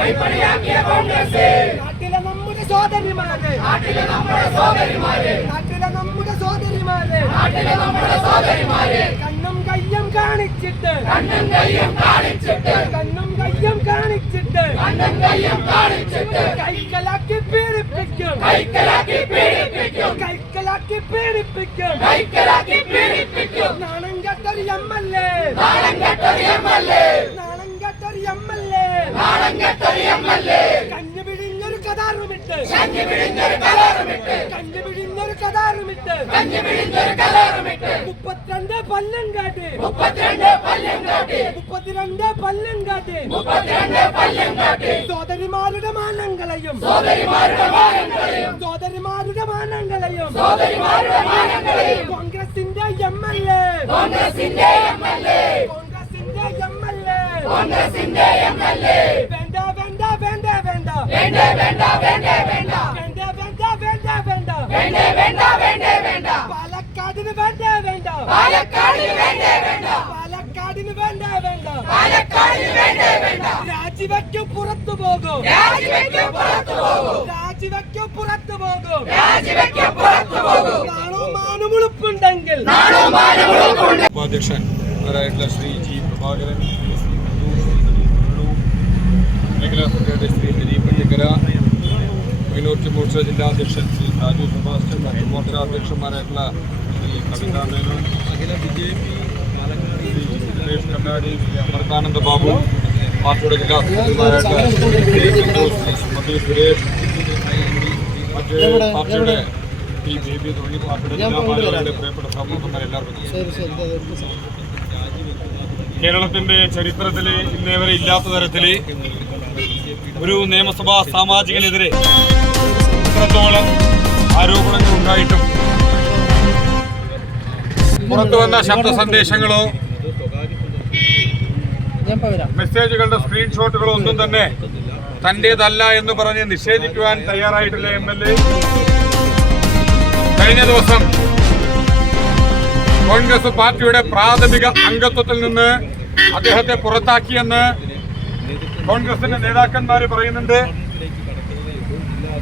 കൈപ്പണിയാക്കിയ കോൺഗ്രസ്. നാട്ടിലെ നമ്മുടെ സോദരിമാരെ നാട്ടിലെ നമ്മുടെ സോദരിമാരെ നാട്ടിലെ നമ്മുടെ സോദരിമാരെ നാട്ടിലെ നമ്മുടെ സോദരിമാരെ കണ്ണും കയ്യും കാണിച്ചിട്ട്. കണ്ണും കയ്യും കാണിച്ചിട്ട്. കണ്ണും കയ്യും കാണിച്ചിട്ട്. കണ്ണും കയ്യും കാണിച്ചിട്ട്. കൈക്കലാക്കി പീഡിപ്പിക്കും. കൈക്കലാക്കി പീഡിപ്പിക്കും. കൈക്കലാക്കി പീഡിപ്പിക്കും. കൈക്കലാക്കി പീഡിപ്പിക്കും. നാണം കെട്ടൊരു എം എൽ എ. കഞ്ഞി പിഴിഞ്ഞൊരു കലാറുമിട്ട്. കഞ്ഞി പിഴിഞ്ഞൊരു കലാറുമിട്ട് കഞ്ഞി പിഴിഞ്ഞൊരു കലാറുമിട്ട്. മുപ്പത്തിരണ്ട് പല്ലം കാട്ടി. മുപ്പത്തിരണ്ട് പല്ലം കാട്ടി. മുപ്പത്തിരണ്ട് പല്ലം കാട്ടി. മുപ്പത്തിരണ്ട് പല്ലം കാട്ടി. സോദരിമാരുടെ മാനങ്ങളെയും. സോദരിമാരുടെ മാനങ്ങളെയും. സോദരിമാരുടെ മാനങ്ങളെയും. സോദരിമാരുടെ മാനങ്ങളെയും. കോൺഗ്രസിന്റെ എം എൽ എ. കോൺഗ്രസിന്റെ കോൺഗ്രസിന്റെ എം എൽ എ. വേണ്ട വേണ്ട വേണ്ട. വേണ്ട വേണ്ട വേണ്ട. വേണ്ട വേണ്ട വേണ്ടേ വേണ്ട. പാലക്കാടിന് വേണ്ട വേണ്ട. പാലക്കാടിന് വേണ്ട വേണ്ട. പാലക്കാടിന് വേണ്ട വേണ്ട. പാലക്കാടിന് വേണ്ട വേണ്ട. രാജിവെക്കും പുറത്തു പോകും. രാജിവെക്കും പുറത്തു പോകും. രാജിവെക്കും പുറത്തു പോകും. രാജിവെക്കും പുറത്തു പോകും. നാണോ മാനമുളുപ്പുണ്ടെങ്കിൽ നാണോ മാനമുളുപ്പുണ്ടെങ്കിൽ ഉപാധ്യക്ഷന്മാരായിട്ടുള്ള ശ്രീ ജി പ്രഭാകരൻ മേഖലാ സെക്രട്ടറി ശ്രീ ദിലീപ് പള്ളിക്കര മൈനോറിറ്റി മോർച്ച ജില്ലാ അധ്യക്ഷൻ ശ്രീ രാജു സെബാസ്റ്റ്യൻ മറ്റ് മോർച്ച അധ്യക്ഷന്മാരായിട്ടുള്ള ശ്രീ കവിത മേനോൻ അഖില B J P Shri Suresh Kannadi Shri Amritananda Babu പാർട്ടിയുടെ ജില്ലാ സെക്രട്ടറിമാരായിട്ടുള്ള ശ്രീ സുമതി സുരേഷ് മറ്റ് പാർട്ടിയുടെ പി ബേബി തുടങ്ങി പാർട്ടിയുടെ ജില്ലാ ഭാരവാഹികളുടെ പ്രിയപ്പെട്ട സഹപ്രവർത്തകന്മാരെല്ലാവർക്കും കേരളത്തിന്റെ ചരിത്രത്തിൽ ഇന്നേവരെ ഇല്ലാത്ത തരത്തിൽ ഒരു നിയമസഭാ സാമാജികനെതിരെ ഇത്രത്തോളം ആരോപണങ്ങൾ ഉണ്ടായിട്ടും. പുറത്തു വന്ന ശബ്ദ സന്ദേശങ്ങളോ മെസ്സേജുകളുടെ സ്ക്രീൻഷോട്ടുകളോ ഒന്നും തന്നെ തന്റേതല്ല എന്ന് പറഞ്ഞ് നിഷേധിക്കുവാൻ തയ്യാറായിട്ടില്ല എം എൽ എ. കഴിഞ്ഞ ദിവസം കോൺഗ്രസ് പാർട്ടിയുടെ പ്രാഥമിക അംഗത്വത്തിൽ നിന്ന് അദ്ദേഹത്തെ പുറത്താക്കിയെന്ന് കോൺഗ്രസിന്റെ നേതാക്കന്മാർ പറയുന്നുണ്ട്.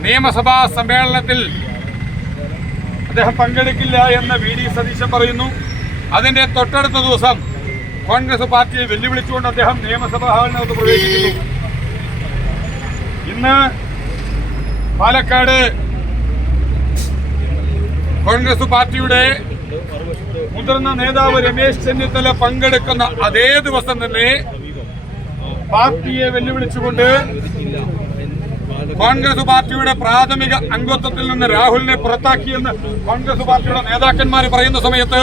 നിയമസഭാ സമ്മേളനത്തിൽ അദ്ദേഹം പങ്കെടുക്കില്ല എന്ന് വി ഡി സതീശൻ പറയുന്നു. അതിന്റെ തൊട്ടടുത്ത ദിവസം കോൺഗ്രസ് പാർട്ടിയെ വെല്ലുവിളിച്ചുകൊണ്ട് അദ്ദേഹം നിയമസഭാ ഹാളിനകത്ത് പ്രവേശിക്കുന്നു. ഇന്ന് പാലക്കാട് കോൺഗ്രസ് പാർട്ടിയുടെ മുതിർന്ന നേതാവ് രമേശ് ചെന്നിത്തല പങ്കെടുക്കുന്ന അതേ ദിവസം തന്നെ പാർട്ടിയെ വെല്ലുവിളിച്ചുകൊണ്ട് കോൺഗ്രസ് പാർട്ടിയുടെ പ്രാഥമിക അംഗത്വത്തിൽ നിന്ന് രാഹുലിനെ പുറത്താക്കിയെന്ന് കോൺഗ്രസ് പാർട്ടിയുടെ നേതാക്കന്മാർ പറയുന്ന സമയത്ത്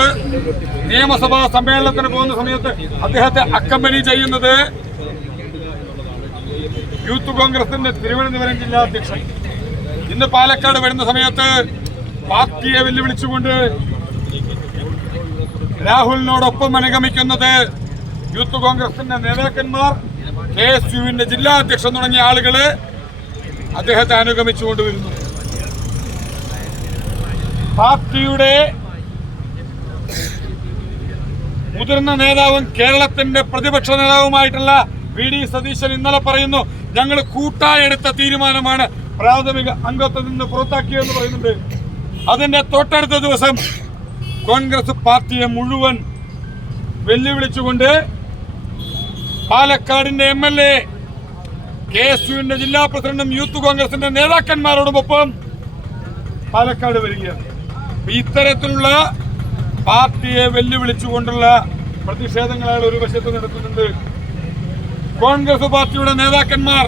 നിയമസഭാ സമ്മേളനത്തിന് പോകുന്ന സമയത്ത് അദ്ദേഹത്തെ അക്കമ്പനി ചെയ്യുന്നത് യൂത്ത് കോൺഗ്രസിന്റെ തിരുവനന്തപുരം ജില്ലാ അധ്യക്ഷൻ. ഇന്ന് പാലക്കാട് വരുന്ന സമയത്ത് പാർട്ടിയെ വെല്ലുവിളിച്ചുകൊണ്ട് രാഹുലിനോടൊപ്പം അനുഗമിക്കുന്നത് യൂത്ത് കോൺഗ്രസിന്റെ നേതാക്കന്മാർ കെ എസ് യുവിന്റെ ജില്ലാ അധ്യക്ഷൻ തുടങ്ങിയ ആളുകൾ. അദ്ദേഹത്തെ അനുഗമിച്ചുകൊണ്ട് വരുന്നു. പാർട്ടിയുടെ മുതിർന്ന നേതാവും കേരളത്തിന്റെ പ്രതിപക്ഷ നേതാവുമായിട്ടുള്ള വി ഡി സതീശൻ ഇന്നലെ പറയുന്നു ഞങ്ങൾ കൂട്ടായെടുത്ത തീരുമാനമാണ് പ്രാഥമിക അംഗത്വത്തിൽ നിന്ന് പുറത്താക്കിയെന്ന് പറയുന്നുണ്ട്. അതിന്റെ തൊട്ടടുത്ത ദിവസം കോൺഗ്രസ് പാർട്ടിയെ മുഴുവൻ വെല്ലുവിളിച്ചുകൊണ്ട് പാലക്കാടിന്റെ M L A K S യുവിന്റെ ജില്ലാ പ്രസിഡന്റും യൂത്ത് കോൺഗ്രസിന്റെ നേതാക്കന്മാരോടൊപ്പം പാലക്കാട് വരികയാണ്. ഇത്തരത്തിലുള്ള പാർട്ടിയെ വെല്ലുവിളിച്ചുകൊണ്ടുള്ള പ്രതിഷേധങ്ങൾ അയാൾ ഒരു വശത്ത് നടത്തുന്നുണ്ട് കോൺഗ്രസ് പാർട്ടിയുടെ നേതാക്കന്മാർ.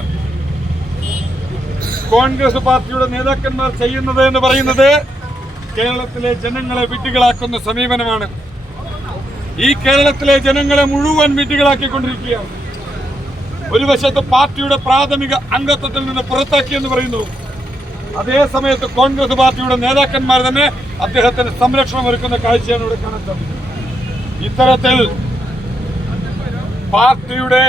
കോൺഗ്രസ് പാർട്ടിയുടെ നേതാക്കന്മാർ ചെയ്യുന്നത് എന്ന് പറയുന്നത് കേരളത്തിലെ ജനങ്ങളെ വിഡ്ഢികളാക്കുന്ന സമീപനമാണ്. ഈ കേരളത്തിലെ ജനങ്ങളെ മുഴുവൻ വിഡ്ഢികളാക്കിക്കൊണ്ടിരിക്കുകയാണ്. ഒരു വശത്ത് പാർട്ടിയുടെ പ്രാഥമിക അംഗത്വത്തിൽ നിന്ന് പുറത്താക്കിയെന്ന് പറയുന്നു. അതേ സമയത്ത് കോൺഗ്രസ് പാർട്ടിയുടെ നേതാക്കന്മാർ തന്നെ അദ്ദേഹത്തിന് സംരക്ഷണം ഒരുക്കുന്ന കാഴ്ചയാണ് ഇവിടെ കാണാൻ സാധിക്കുന്നത്. ഇത്തരത്തിൽ പാർട്ടിയുടെ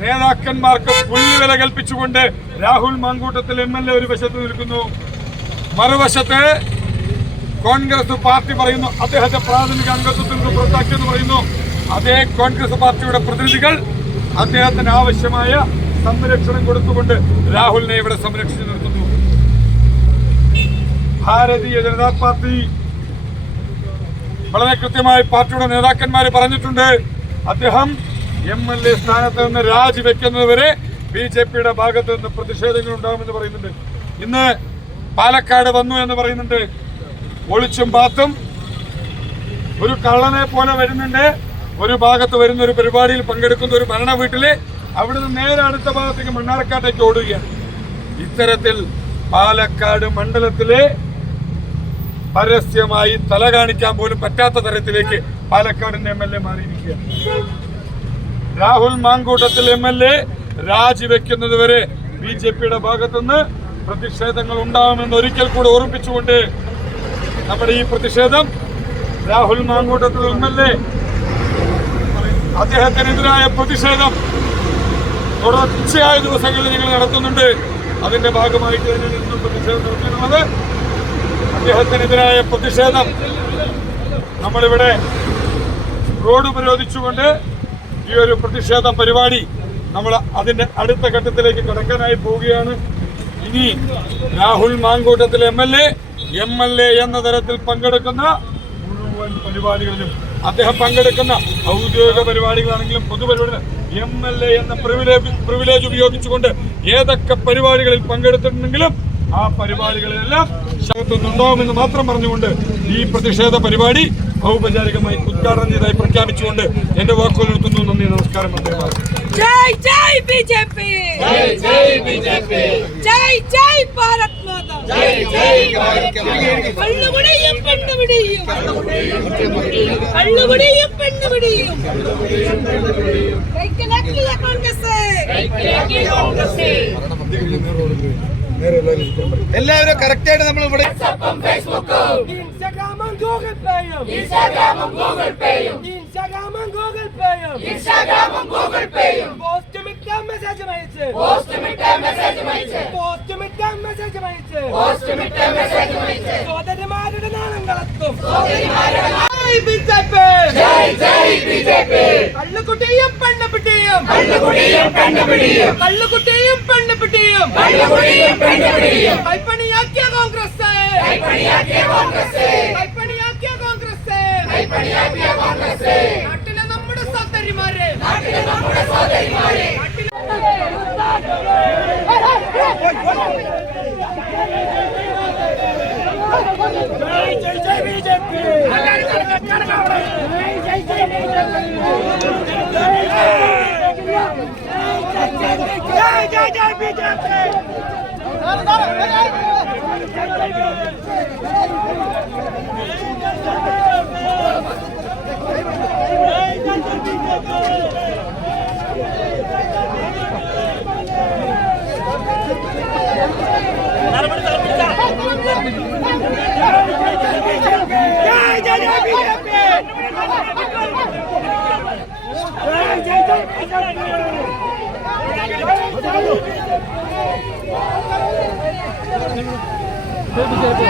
നേതാക്കന്മാർക്ക് പുല്ലുവില കൽപ്പിച്ചുകൊണ്ട് Rahul Mamkootathil M L A ഒരു വശത്ത് നിൽക്കുന്നു. മറുവശത്ത് കോൺഗ്രസ് പാർട്ടി പറയുന്നു അദ്ദേഹത്തെ പ്രാഥമിക അംഗത്വത്തിൽ നിന്ന് പുറത്താക്കിയെന്ന് പറയുന്നു. അതേ കോൺഗ്രസ് പാർട്ടിയുടെ പ്രതിനിധികൾ അദ്ദേഹത്തിന് ആവശ്യമായ സംരക്ഷണം കൊടുത്തുകൊണ്ട് രാഹുലിനെ ഇവിടെ സംരക്ഷിച്ചു നിർത്തുന്നു. ഭാരതീയ ജനതാ പാർട്ടി വളരെ കൃത്യമായി പാർട്ടിയുടെ നേതാക്കന്മാർ പറഞ്ഞിട്ടുണ്ട്. അദ്ദേഹം എം എൽ എ സ്ഥാനത്ത് നിന്ന് രാജിവെക്കുന്നതുവരെ ബി ജെ പിയുടെ ഭാഗത്ത് നിന്ന് പ്രതിഷേധങ്ങൾ ഉണ്ടാകുമെന്ന് പറയുന്നുണ്ട്. ഇന്ന് പാലക്കാട് വന്നു എന്ന് പറയുന്നുണ്ട്. ഒളിച്ചും പാത്തും ഒരു കള്ളനെ പോലെ വരുന്നുണ്ട്. ഒരു ഭാഗത്ത് വരുന്ന ഒരു പരിപാടിയിൽ പങ്കെടുക്കുന്ന ഒരു ഭരണ വീട്ടിൽ അവിടുന്ന് നേരെ അടുത്ത ഭാഗത്തേക്ക് മണ്ണാർക്കാട്ടേക്ക് ഓടുകയാണ്. ഇത്തരത്തിൽ പാലക്കാട് മണ്ഡലത്തിലെ പരസ്യമായി തല കാണിക്കാൻ പോലും പറ്റാത്ത തരത്തിലേക്ക് പാലക്കാടിന്റെ എം എൽ എ മാറിയിരിക്കുകയാണ്. Rahul Mamkootathil M L A രാജിവെക്കുന്നത് വരെ ബി ജെ പിയുടെ ഭാഗത്തുനിന്ന് പ്രതിഷേധങ്ങൾ ഉണ്ടാകുമെന്ന് ഒരിക്കൽ കൂടെ ഓർമ്മിപ്പിച്ചുകൊണ്ട് നമ്മുടെ ഈ പ്രതിഷേധം Rahul Mamkootathil M L A അദ്ദേഹത്തിനെതിരായ പ്രതിഷേധം തുടർച്ചയായ ദിവസങ്ങളിൽ ഞങ്ങൾ നടത്തുന്നുണ്ട്. അതിന്റെ ഭാഗമായിട്ട് തന്നെ ഇന്നും പ്രതിഷേധം നടത്തുന്നത് അദ്ദേഹത്തിനെതിരായ പ്രതിഷേധം നമ്മളിവിടെ റോഡ് ഉപരോധിച്ചുകൊണ്ട് ഈ ഒരു പ്രതിഷേധ പരിപാടി നമ്മൾ അതിന്റെ അടുത്ത ഘട്ടത്തിലേക്ക് കടക്കാനായി പോവുകയാണ്. ഇനി Rahul മാങ്കൂട്ടത്തിലെ M L A M L A എന്ന തരത്തിൽ പങ്കെടുക്കുന്ന മുഴുവൻ പരിപാടികളിലും അദ്ദേഹം പങ്കെടുക്കുന്ന ഔദ്യോഗിക പരിപാടികളാണെങ്കിലും പൊതുപരിപാടികൾ എം എൽ എ എന്ന പ്രിവിലേജ് പ്രിവിലേജ് ഉപയോഗിച്ചുകൊണ്ട് ഏതൊക്കെ പരിപാടികളിൽ പങ്കെടുത്തിട്ടുണ്ടെങ്കിലും ആ പരിപാടികളിലെല്ലാം ശക്തത്തുണ്ടാവുമെന്ന് മാത്രം പറഞ്ഞുകൊണ്ട് ഈ പ്രതിഷേധ പരിപാടി ഔപചാരികമായി ഉദ്ഘാടനം ചെയ്തായി പ്രഖ്യാപിച്ചുകൊണ്ട് എന്റെ വാക്കുകൾ നിർത്തുന്നു. നന്ദി നമസ്കാരം ജയ് ജയ് ബി ജെ പി. ജയ് ജയ് ഭാരത് എല്ലാവരും കറക്റ്റായിട്ട് നമ്മൾ ഇവിടെ ഇൻസ്റ്റാഗ്രാമും ഗൂഗിൾ പേയും ഇൻസ്റ്റാഗ്രാമും പോസ്റ്റ് മെസ്സേജ് മെസ്സേജ് അയച്ച്. പോസ്റ്റ് മെസ്സേജ് അയച്ച് സോദരിമാരുടെ നാണം കളത്തും കള്ളുകുട്ടിയും പെണ്ണുപിട്ടിയും. കള്ളുകുട്ടിയും പെണ്ണുപിട്ടിയും. കൈപ്പണിയാക്കിയ കോൺഗ്രസ്. കൈപ്പണിയാക്കിയ കോൺഗ്രസ്. നാട്ടിലെ നമ്മുടെ സഹോദരിമാരെ. നാട്ടിലെ നമ്മുടെ സഹോദരിമാരെ. ജയ് ജയ് ബി ജെ പി ജയ് ജയ് ബി ജെ പി ജയ് ജയ് ജയ് ബി ജെ പി ജയ് ജയ് ജയ് ബി ജെ പി ജയ് ജയ് ജയ് ബി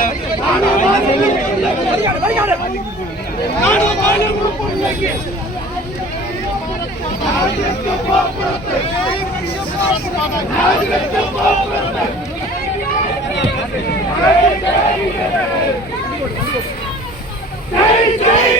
Hey, hey! hey.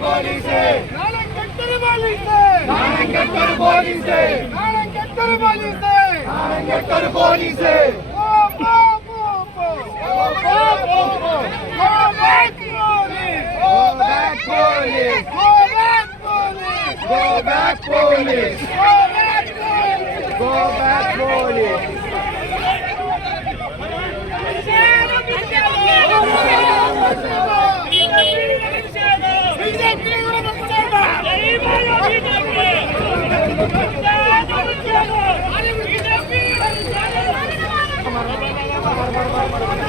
போலீஸே நாளை கெட்டரு போலீஸே நாளை கெட்டரு போலீஸே പുറത്ത്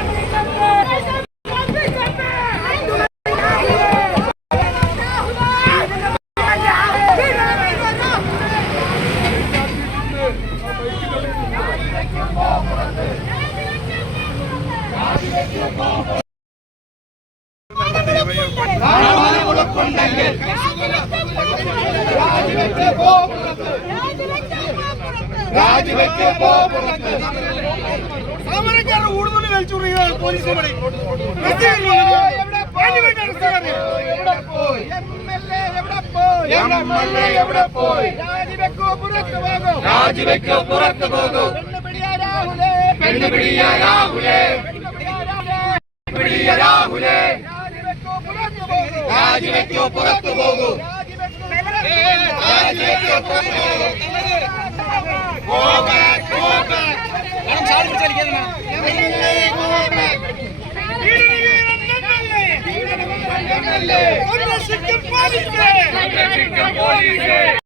സമരക്കാർ ഊടുന്നുള്ളി വലിച്ചുകൊണ്ടിരിക്കുകയാണ് പോലീസ് ഇവിടെ എവിടെ പോയി എം എൽ എ എവിടെ പോയി രാജിവെക്കോ പുറത്ത് പോകൂ രാജിവെക്കോ പുറത്ത് പോകും പെണ്ണുപിടിയ രാഹുലേ പെണ്ണുപിടിയ രാഹുലേ രാജിവെക്കോ പുറത്ത് പോകും രാജിവെക്കോ പുറത്ത് പോകും. போலீஸே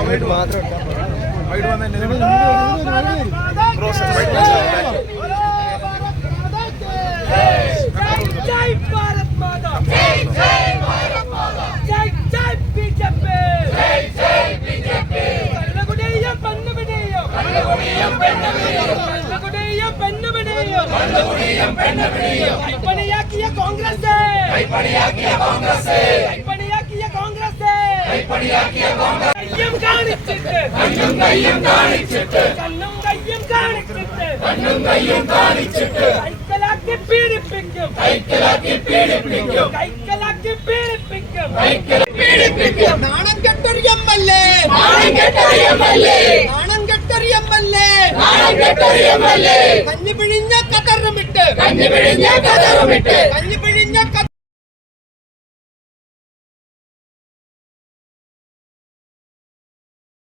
വൈഡ് വാ വൈഡ് വാ വൈഡ് വാ വൈഡ് വാ ജയ് ഭാരത് മാതാ ജയ് ജയ് ഭാരത് മാതാ ജയ് ജയ് ബി ജെ പി ജയ് ജയ് ബിജെപി കള്ളകുടിയും പെണ്ണുപിടിയും കള്ളുകുടിയും പെണ്ണുപിടിയും കള്ളകുടിയും പെണ്ണുപിടിയും കള്ളുകുടിയും പെണ്ണുപിടിയും കൈപ്പണിയാക്കിയ കോൺഗ്രസ് കൈപ്പണിയാക്കിയ കോൺഗ്രസ് കൈപ്പണിയാക്കിയ കോൺഗ്രസ് കൈപ്പണിയാക്കിയ കോൺഗ്രസ് കയ്യും കാണിച്ചിട്ട്. കണ്ണും കയ്യും കാണിച്ചിട്ട്. കണ്ണും കയ്യും കാണിച്ചിട്ട്. കണ്ണും കയ്യും കാണിച്ചിട്ട്. കൈക്കലാക്കി പീഡിപ്പിക്കും. കൈക്കലാക്കി പീഡിപ്പിക്കും. കൈക്കലാക്കി പീഡിപ്പിക്കും. കൈക്കൽ പീഡിപ്പിക്കും. നാണം കെട്ടൊരു എം നാണം കെട്ടൊരു എംഎൽഎ നാണം കെട്ടൊരു എം നാണം കെട്ടൊരു എംഎൽഎ കഞ്ഞി പിഴിഞ്ഞ കതറുമിട്ട് കഞ്ഞി പിഴിഞ്ഞ കതറുമിട്ട് കഞ്ഞി